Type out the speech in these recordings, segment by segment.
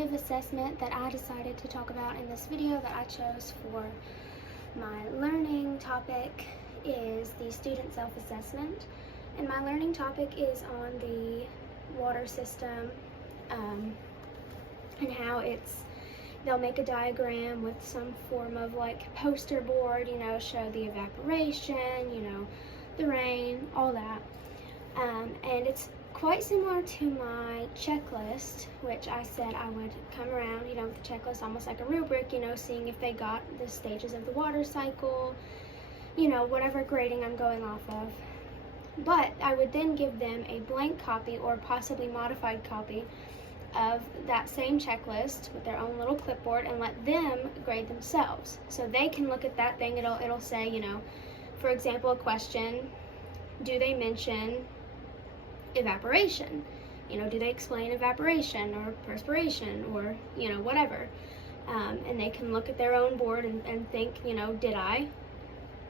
formative assessment that I decided to talk about in this video that I chose for my learning topic is the student self-assessment. And my learning topic is on the water system and how they'll make a diagram with some form of like poster board, show the evaporation, the rain, all that. And it's quite similar to my checklist, which I said I would come around, with the checklist, almost like a rubric, seeing if they got the stages of the water cycle, whatever grading I'm going off of. But I would then give them a blank copy or possibly modified copy of that same checklist with their own little clipboard and let them grade themselves. So they can look at that thing, it'll say, for example, a question, do they mention evaporation? Do they explain evaporation or perspiration or, whatever? And they can look at their own board and think, did I?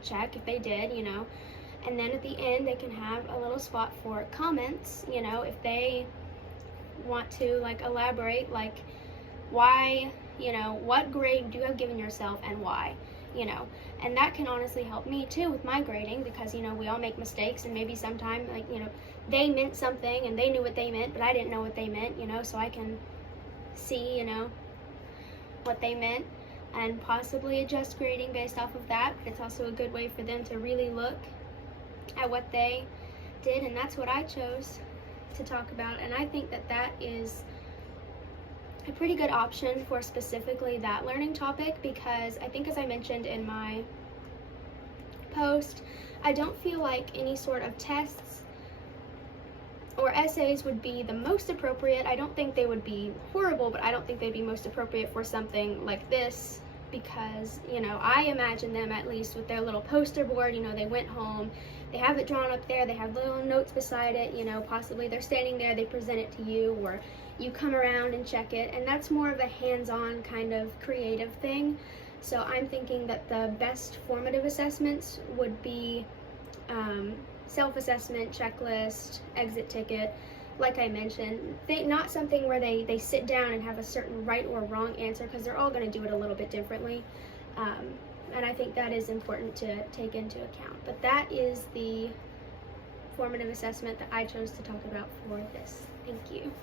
Check if they did, And then at the end, they can have a little spot for comments, if they want to elaborate, why, what grade do you have given yourself and why, and that can honestly help me too with my grading, because we all make mistakes, and maybe sometime they meant something and they knew what they meant but I didn't know what they meant, so I can see what they meant and possibly adjust grading based off of that. But it's also a good way for them to really look at what they did, and that's what I chose to talk about. And I think that is a pretty good option for specifically that learning topic, because I think, as I mentioned in my post, I don't feel like any sort of tests or essays would be the most appropriate. I don't think they would be horrible, but I don't think they'd be most appropriate for something like this, because I imagine them, at least with their little poster board, they went home, they have it drawn up there, they have little notes beside it, possibly they're standing there, they present it to you, or you come around and check it, and that's more of a hands-on kind of creative thing. So I'm thinking that the best formative assessments would be self-assessment, checklist, exit ticket, like I mentioned. Not something where they sit down and have a certain right or wrong answer, because they're all going to do it a little bit differently. And I think that is important to take into account. But that is the formative assessment that I chose to talk about for this. Thank you.